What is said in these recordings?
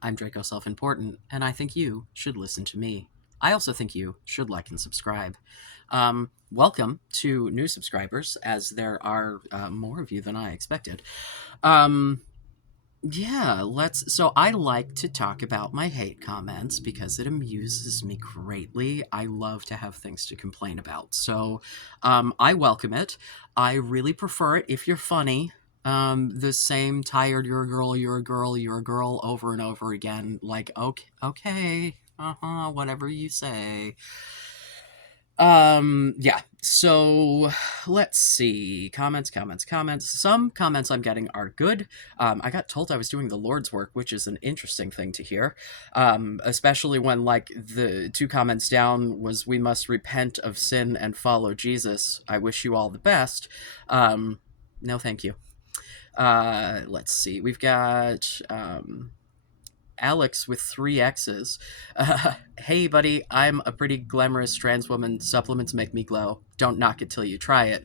I'm Draco Self-Important, and I think you should listen to me. I also think you should like and subscribe. Welcome to new subscribers, as there are more of you than I expected. Um, yeah, let's. So I like to talk about my hate comments because it amuses me greatly. I love to have things to complain about. So I welcome it. I really prefer it if you're funny. The same tired, you're a girl, you're a girl, you're a girl over and over again. Like, okay, okay, whatever you say. Yeah. So let's see. Comments. Some comments I'm getting are good. I got told I was doing the Lord's work, which is an interesting thing to hear. Especially when, like, the two comments down was, "We must repent of sin and follow Jesus. I wish you all the best." No, thank you. Let's see. We've got Alex with three X's. Hey, buddy, I'm a pretty glamorous trans woman. Supplements make me glow. Don't knock it till you try it.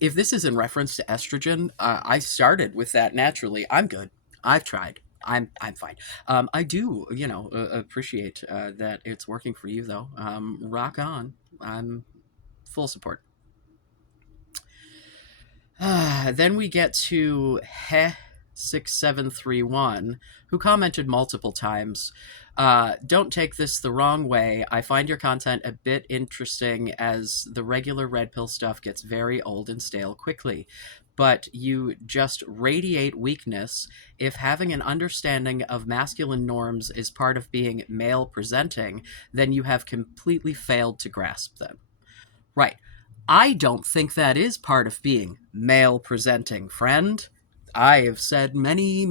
If this is in reference to estrogen, I started with that naturally. I'm good. I've tried. I'm fine. I do, appreciate that it's working for you, though. Rock on. I'm full support. Then we get to Heh6731, who commented multiple times. Don't take this the wrong way. I find your content a bit interesting as the regular red pill stuff gets very old and stale quickly. But you just radiate weakness. If having an understanding of masculine norms is part of being male presenting, then you have completely failed to grasp them. Right. I don't think that is part of being male presenting, friend. I have said many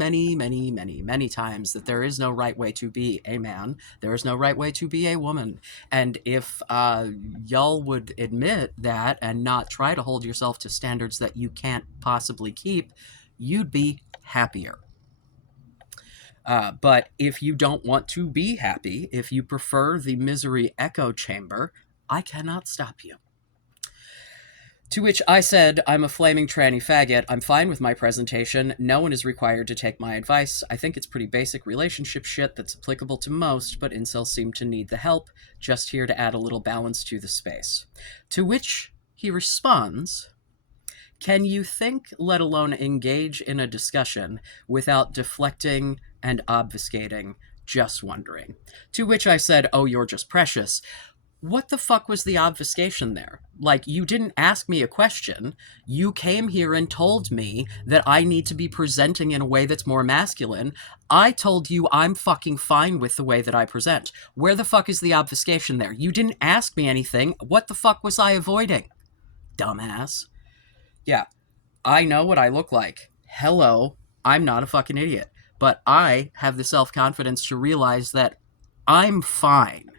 times that there is no right way to be a man. There is no right way to be a woman. And if y'all would admit that and not try to hold yourself to standards that you can't possibly keep, you'd be happier. But if you don't want to be happy, if you prefer the misery echo chamber, I cannot stop you. To which I said, I'm a flaming tranny faggot. I'm fine with my presentation. No one is required to take my advice. I think it's pretty basic relationship shit that's applicable to most, but incels seem to need the help. Just here to add a little balance to the space. To which he responds, can you think, let alone engage in a discussion, without deflecting and obfuscating? Just wondering. To which I said, oh, you're just precious. What the fuck was the obfuscation there? Like, you didn't ask me a question. You came here and told me that I need to be presenting in a way that's more masculine. I told you I'm fucking fine with the way that I present. Where the fuck is the obfuscation there? You didn't ask me anything. What the fuck was I avoiding? Dumbass. Yeah, I know what I look like. Hello, I'm not a fucking idiot. But I have the self-confidence to realize that I'm fine.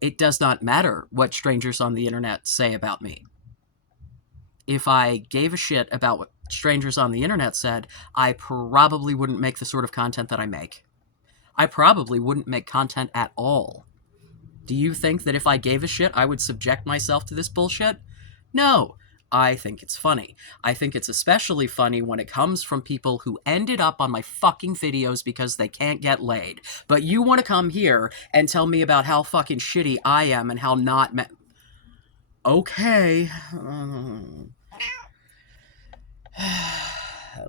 It does not matter what strangers on the internet say about me. If I gave a shit about what strangers on the internet said, I probably wouldn't make the sort of content that I make. I probably wouldn't make content at all. Do you think that if I gave a shit, I would subject myself to this bullshit? No. I think it's funny. I think it's especially funny when it comes from people who ended up on my fucking videos because they can't get laid. But you want to come here and tell me about how fucking shitty I am and how not okay.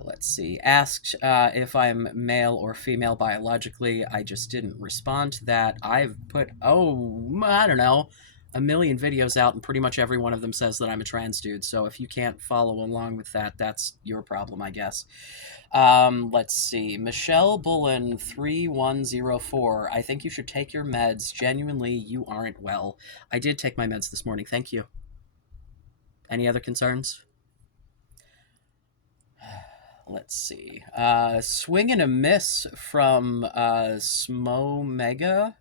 Let's see. Asked if I'm male or female biologically. I just didn't respond to that. I've put, I don't know, a million videos out, and pretty much every one of them says that I'm a trans dude. So if you can't follow along with that, that's your problem, I guess. Let's see. Michelle Bullen 3104. I think you should take your meds. Genuinely, you aren't well. I did take my meds this morning. Thank you. Any other concerns? Let's see. Swing and a miss from Smo Mega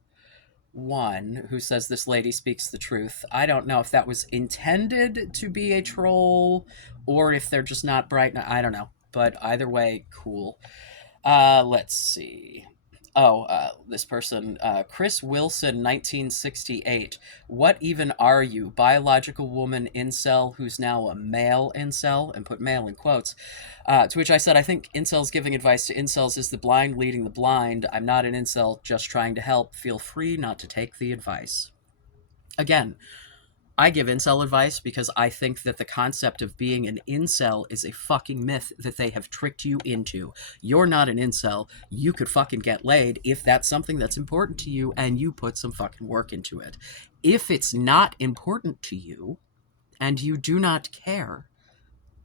One, who says this lady speaks the truth. I don't know if that was intended to be a troll or if they're just not bright. I don't know. But either way, cool. Let's see. This person, Chris Wilson, 1968. What even are you? Biological woman incel who's now a male incel, and put male in quotes. To which I said, I think incels giving advice to incels is the blind leading the blind. I'm not an incel, just trying to help. Feel free not to take the advice. Again, I give incel advice because I think that the concept of being an incel is a fucking myth that they have tricked you into. You're not an incel. You could fucking get laid if that's something that's important to you and you put some fucking work into it. If it's not important to you and you do not care,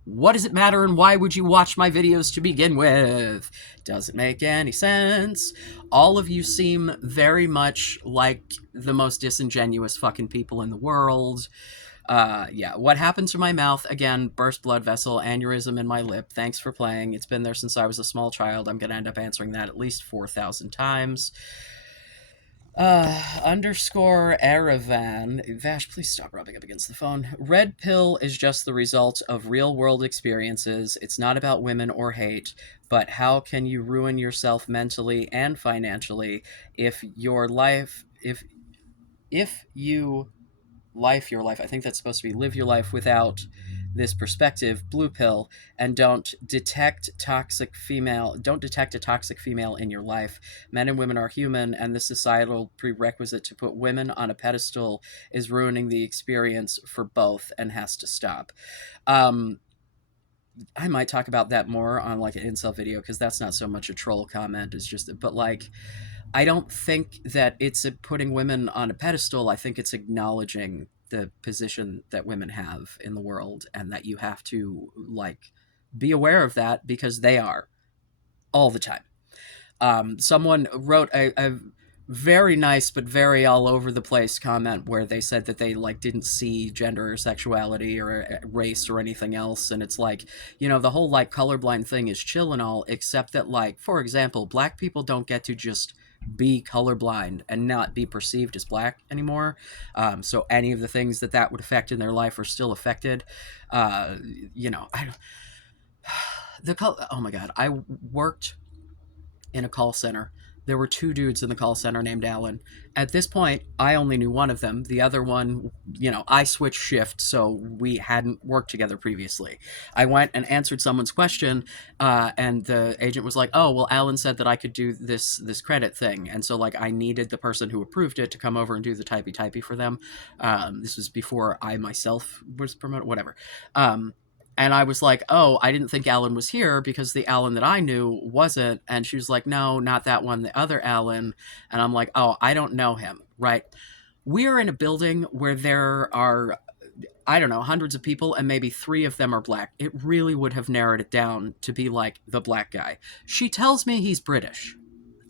what does it matter and why would you watch my videos to begin with? Doesn't make any sense. All of you seem very much like the most disingenuous fucking people in the world. Yeah, what happened to my mouth? Again, burst blood vessel, aneurysm in my lip. Thanks for playing. It's been there since I was a small child. I'm going to end up answering that at least 4,000 times. Underscore Aravan. Vash, please stop rubbing up against the phone. Red pill is just the result of real world experiences. It's not about women or hate, but how can you ruin yourself mentally and financially if your life, if you life your life, I think that's supposed to be live your life without this perspective, blue pill, and don't detect a toxic female in your life. Men and women are human, and the societal prerequisite to put women on a pedestal is ruining the experience for both and has to stop. I might talk about that more on like an incel video because that's not so much a troll comment. It's just, but like, I don't think that it's putting women on a pedestal. I think it's acknowledging the position that women have in the world and that you have to like be aware of that because they are all the time. Someone wrote a very nice but very all over the place comment where they said that they like didn't see gender or sexuality or race or anything else, and it's like, you know, the whole like colorblind thing is chill and all, except that like, for example, black people don't get to just be colorblind and not be perceived as black anymore. So any of the things that would affect in their life are still affected. You know, oh my god, I worked in a call center. There were two dudes in the call center named Alan. At this point, I only knew one of them. The other one, you know, I switched shift, so we hadn't worked together previously. I went and answered someone's question, and the agent was like, "Oh, well, Alan said that I could do this credit thing," and so like I needed the person who approved it to come over and do the typey for them. This was before I myself was promoted. Whatever. And I was like, oh, I didn't think Alan was here because the Alan that I knew wasn't. And she was like, no, not that one, the other Alan. And I'm like, oh, I don't know him, right? We are in a building where there are, I don't know, hundreds of people and maybe 3 of them are black. It really would have narrowed it down to be like the black guy. She tells me he's British.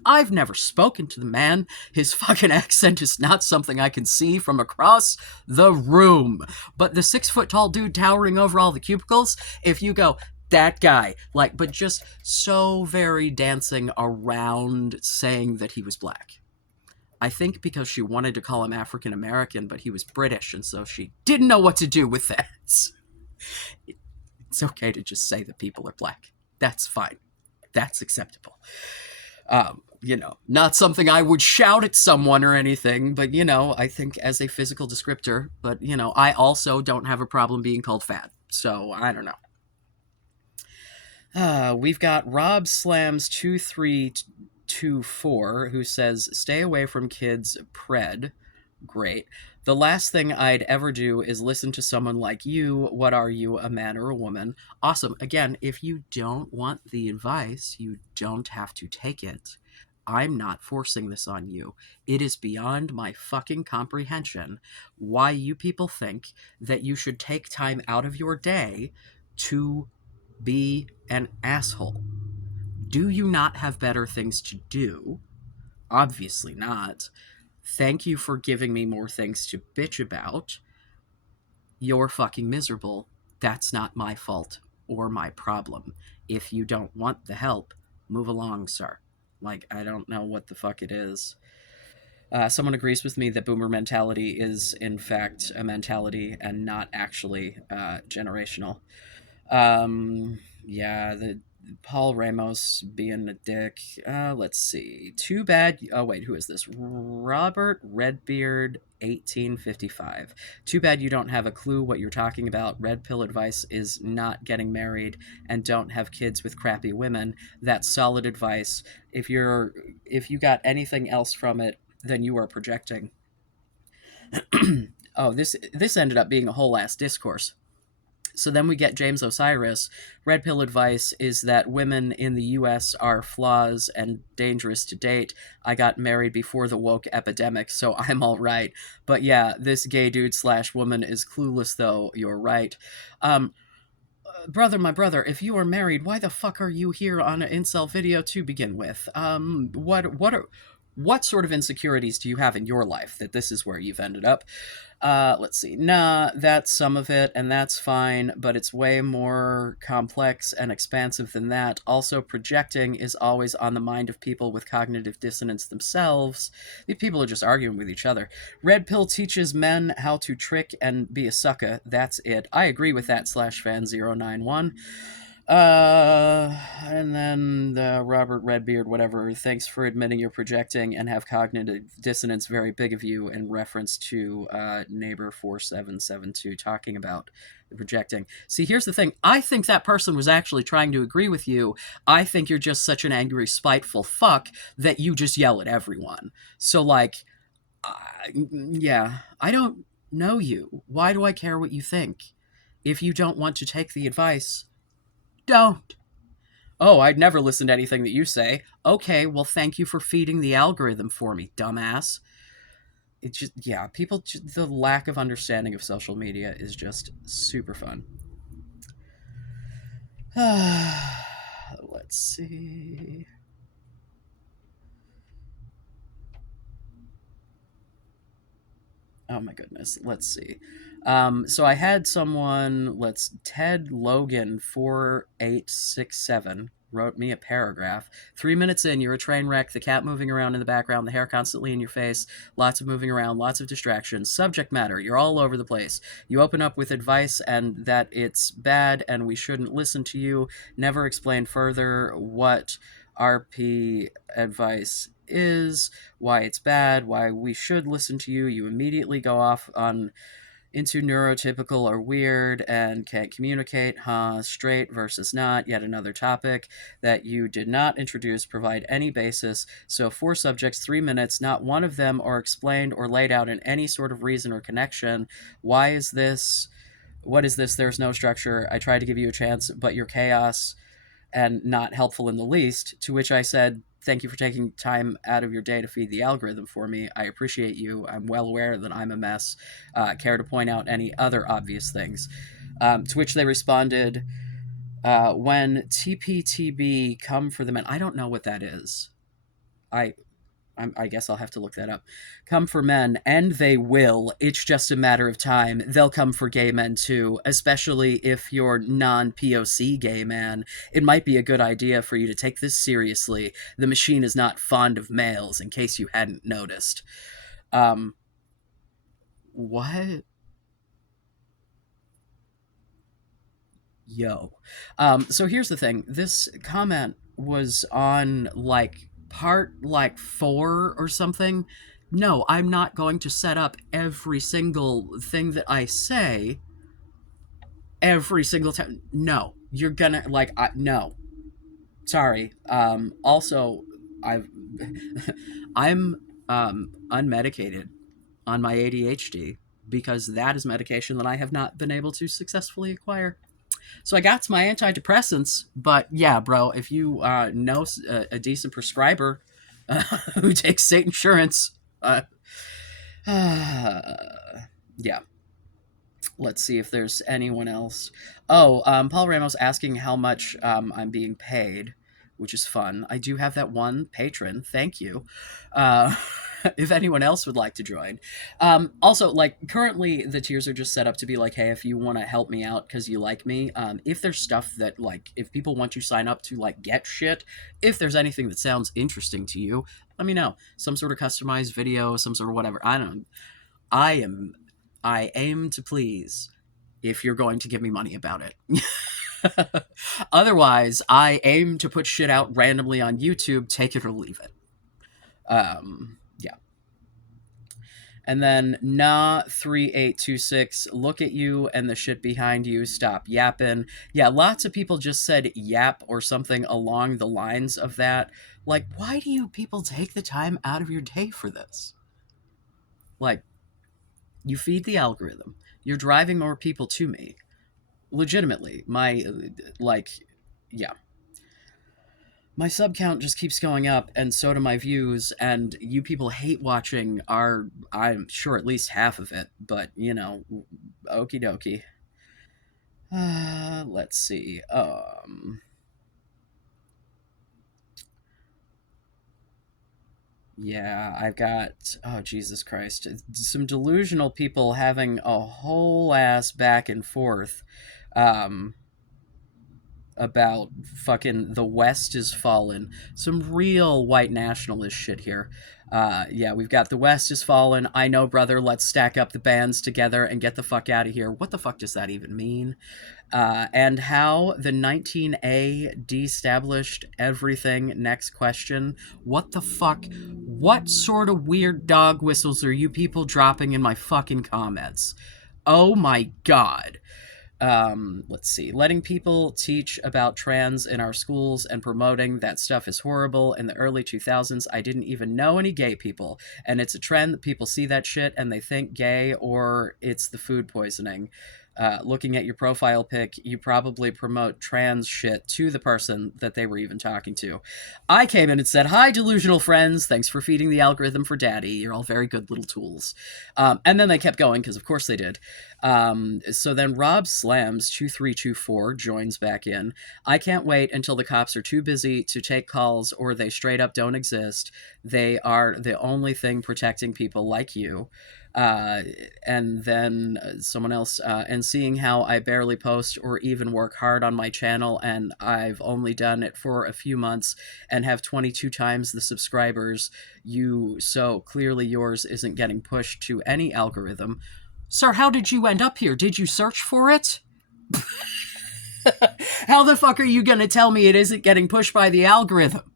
I've never spoken to the man. His fucking accent is not something I can see from across the room. But the 6 foot tall dude towering over all the cubicles, if you go, that guy, like, but just so very dancing around saying that he was black. I think because she wanted to call him African American, but he was British, and so she didn't know what to do with that. It's okay to just say that people are black. That's fine. That's acceptable. You know, not something I would shout at someone or anything, but, you know, I think as a physical descriptor, but, you know, I also don't have a problem being called fat, so I don't know. We've got Rob Slams 2324 who says, stay away from kids, pred. Great. The last thing I'd ever do is listen to someone like you. What are you, a man or a woman? Awesome. Again, if you don't want the advice, you don't have to take it. I'm not forcing this on you. It is beyond my fucking comprehension why you people think that you should take time out of your day to be an asshole. Do you not have better things to do? Obviously not. Thank you for giving me more things to bitch about. You're fucking miserable. That's not my fault or my problem. If you don't want the help, move along, sir. Like, I don't know what the fuck it is. Someone agrees with me that boomer mentality is, in fact, a mentality and not actually generational. Yeah, Paul Ramos being a dick. Let's see. Too bad. Oh, wait, who is this? Robert Redbeard, 1855. Too bad you don't have a clue what you're talking about. Red pill advice is not getting married and don't have kids with crappy women. That's solid advice. If you got anything else from it, then you are projecting. Oh, this ended up being a whole ass discourse. So then we get James Osiris. Red pill advice is that women in the US are flaws and dangerous to date. I got married before the woke epidemic, so I'm all right. But yeah, this gay dude slash woman is clueless, though. You're right. Um, brother, my brother, if you are married, why the fuck are you here on an incel video to begin with? What sort of insecurities do you have in your life that this is where you've ended up? Let's see. Nah, that's some of it, and that's fine, but it's way more complex and expansive than that. Also, projecting is always on the mind of people with cognitive dissonance themselves. These people are just arguing with each other. Red Pill teaches men how to trick and be a sucker. That's it. I agree with that, slash fan091. And then Robert Redbeard, whatever. Thanks for admitting you're projecting and have cognitive dissonance. Very big of you in reference to neighbor 4772 talking about the projecting. See, here's the thing. I think that person was actually trying to agree with you. I think you're just such an angry, spiteful fuck that you just yell at everyone. So, like, yeah, I don't know you. Why do I care what you think? If you don't want to take the advice, don't. Oh, I'd never listen to anything that you say. Okay, well, thank you for feeding the algorithm for me, dumbass. It's just, yeah, the lack of understanding of social media is just super fun. Let's see. Oh my goodness. Let's see. So I had someone, Ted Logan 4867 wrote me a paragraph. 3 minutes in, you're a train wreck, the cat moving around in the background, the hair constantly in your face, lots of moving around, lots of distractions. Subject matter, you're all over the place. You open up with advice and that it's bad and we shouldn't listen to you. Never explain further what RP advice is, why it's bad, why we should listen to you. You immediately go off on into neurotypical or weird and can't communicate, straight versus not, yet another topic that you did not introduce, provide any basis. So 4 subjects, 3 minutes, not one of them are explained or laid out in any sort of reason or connection. Why is this? What is this? There's no structure. I tried to give you a chance, but you're chaos and not helpful in the least. To which I said, thank you for taking time out of your day to feed the algorithm for me. I appreciate you. I'm well aware that I'm a mess. Care to point out any other obvious things? To which they responded, when TPTB come for the men. I don't know what that is. I guess I'll have to look that up. Come for men, and they will. It's just a matter of time. They'll come for gay men too, especially if you're non-POC gay man. It might be a good idea for you to take this seriously. The machine is not fond of males, in case you hadn't noticed. What? Yo. So here's the thing. This comment was on like part like 4 or something. No, I'm not going to set up every single thing that I say every single time. No, you're gonna like no. Sorry. Also, I've I'm unmedicated on my ADHD because that is medication that I have not been able to successfully acquire. So I got my antidepressants, but yeah, bro, if you know a decent prescriber who takes state insurance, yeah. Let's see if there's anyone else. Oh, Paul Ramos asking how much I'm being paid, which is fun. I do have that one patron. Thank you. Uh, if anyone else would like to join. Also, like, currently the tiers are just set up to be like, hey, if you want to help me out because you like me, if there's stuff that, like, if people want you to sign up to, like, get shit, if there's anything that sounds interesting to you, let me know. Some sort of customized video, some sort of whatever. I don't know. I aim to please if you're going to give me money about it. Otherwise, I aim to put shit out randomly on YouTube, take it or leave it. Yeah. And then nah 3826, look at you and the shit behind you, stop yapping. Yeah, lots of people just said yap or something along the lines of that. Like, why do you people take the time out of your day for this? Like, you feed the algorithm. You're driving more people to me. Legitimately, like, yeah. My sub count just keeps going up, and so do my views. And you people hate watching are, I'm sure, at least half of it. But you know, okie dokie. Let's see. Yeah, I've got, oh Jesus Christ, some delusional people having a whole ass back and forth. Um, about fucking the West is fallen. Some real white nationalist shit here. Yeah, we've got the West is fallen. I know, brother. Let's stack up the bands together and get the fuck out of here. What the fuck does that even mean? And how the 19A destablished everything. Next question. What the fuck? What sort of weird dog whistles are you people dropping in my fucking comments? Oh my god. Let's see, letting people teach about trans in our schools and promoting that stuff is horrible. In the early 2000s, I didn't even know any gay people, and it's a trend that people see that shit and they think gay or it's the food poisoning. Looking at your profile pic, you probably promote trans shit to the person that they were even talking to. I came in and said, "Hi, delusional friends. Thanks for feeding the algorithm for daddy. You're all very good little tools." And then they kept going, because of course they did. So then Rob Slams 2324 joins back in. I can't wait until the cops are too busy to take calls or they straight up don't exist. They are the only thing protecting people like you. Uh, and then someone else, and seeing how I barely post or even work hard on my channel, and I've only done it for a few months and have 22 times the subscribers, so clearly yours isn't getting pushed to any algorithm. Sir, how did you end up here? Did you search for it? How the fuck are you gonna tell me it isn't getting pushed by the algorithm?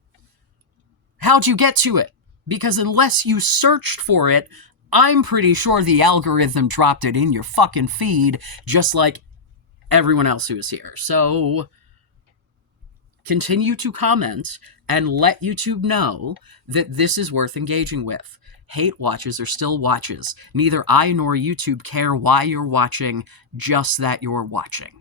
How'd you get to it? Because unless you searched for it, I'm pretty sure the algorithm dropped it in your fucking feed, just like everyone else who is here. So continue to comment and let YouTube know that this is worth engaging with. Hate watches are still watches. Neither I nor YouTube care why you're watching, just that you're watching.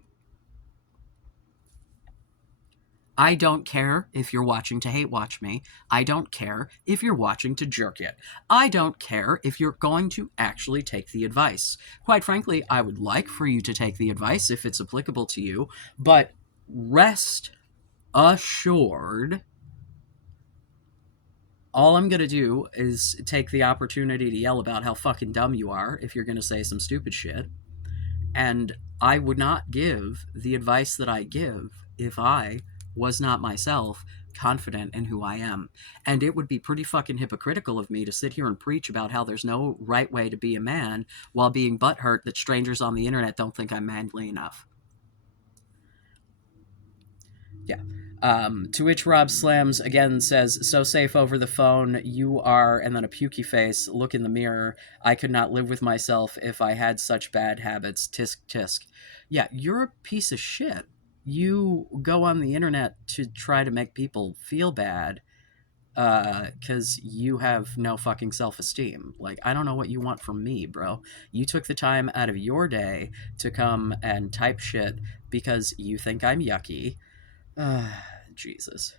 I don't care if you're watching to hate watch me. I don't care if you're watching to jerk it. I don't care if you're going to actually take the advice. Quite frankly, I would like for you to take the advice if it's applicable to you, but rest assured, all I'm going to do is take the opportunity to yell about how fucking dumb you are if you're going to say some stupid shit. And I would not give the advice that I give if I was not myself confident in who I am. And it would be pretty fucking hypocritical of me to sit here and preach about how there's no right way to be a man while being butthurt that strangers on the internet don't think I'm manly enough. Yeah. To which Rob Slams again says, "So safe over the phone, you are," and then a pukey face, "Look in the mirror. I could not live with myself if I had such bad habits. Tisk tisk." Yeah, you're a piece of shit. You go on the internet to try to make people feel bad because you have no fucking self-esteem. Like, I don't know what you want from me, bro. You took the time out of your day to come and type shit because you think I'm yucky. Jesus.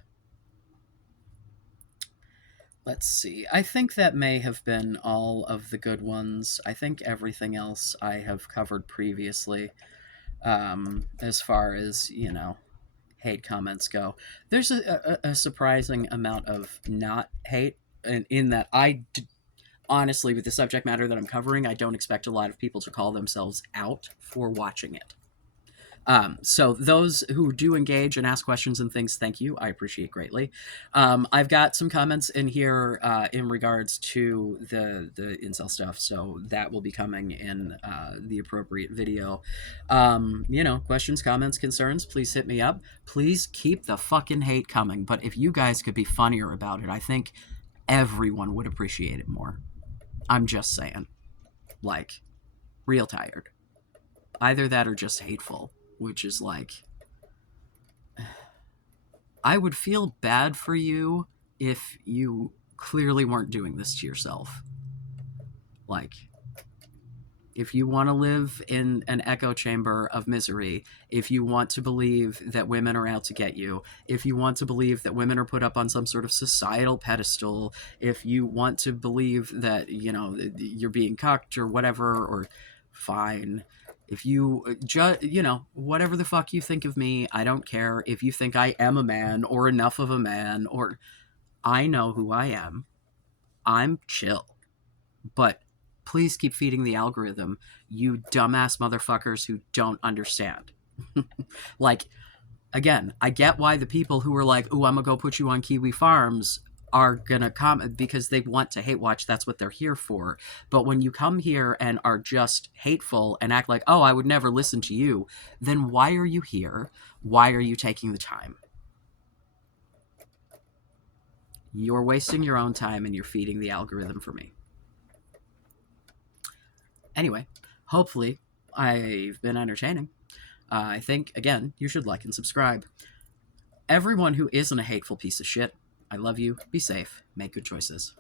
Let's see. I think that may have been all of the good ones. I think everything else I have covered previously, as far as, hate comments go. There's a surprising amount of not hate, in that honestly, with the subject matter that I'm covering, I don't expect a lot of people to call themselves out for watching it. So those who do engage and ask questions and things, thank you. I appreciate greatly. I've got some comments in here in regards to the incel stuff, so that will be coming in the appropriate video. Questions, comments, concerns, please hit me up. Please keep the fucking hate coming. But if you guys could be funnier about it, I think everyone would appreciate it more. I'm just saying. Like, real tired. Either that or just hateful, which is like, I would feel bad for you if you clearly weren't doing this to yourself. Like, if you want to live in an echo chamber of misery, if you want to believe that women are out to get you, if you want to believe that women are put up on some sort of societal pedestal, if you want to believe that, you're being cucked or whatever, or fine. If you whatever the fuck you think of me, I don't care. If you think I am a man or enough of a man, or I know who I am, I'm chill. But please keep feeding the algorithm, you dumbass motherfuckers who don't understand. Like, again, I get why the people who are like, "Ooh, I'm gonna go put you on Kiwi Farms," are gonna comment because they want to hate watch. That's what they're here for. But when you come here and are just hateful and act like, "Oh, I would never listen to you," then why are you here? Why are you taking the time? You're wasting your own time and you're feeding the algorithm for me. Anyway, hopefully I've been entertaining. I think, again, you should like and subscribe. Everyone who isn't a hateful piece of shit, I love you. Be safe. Make good choices.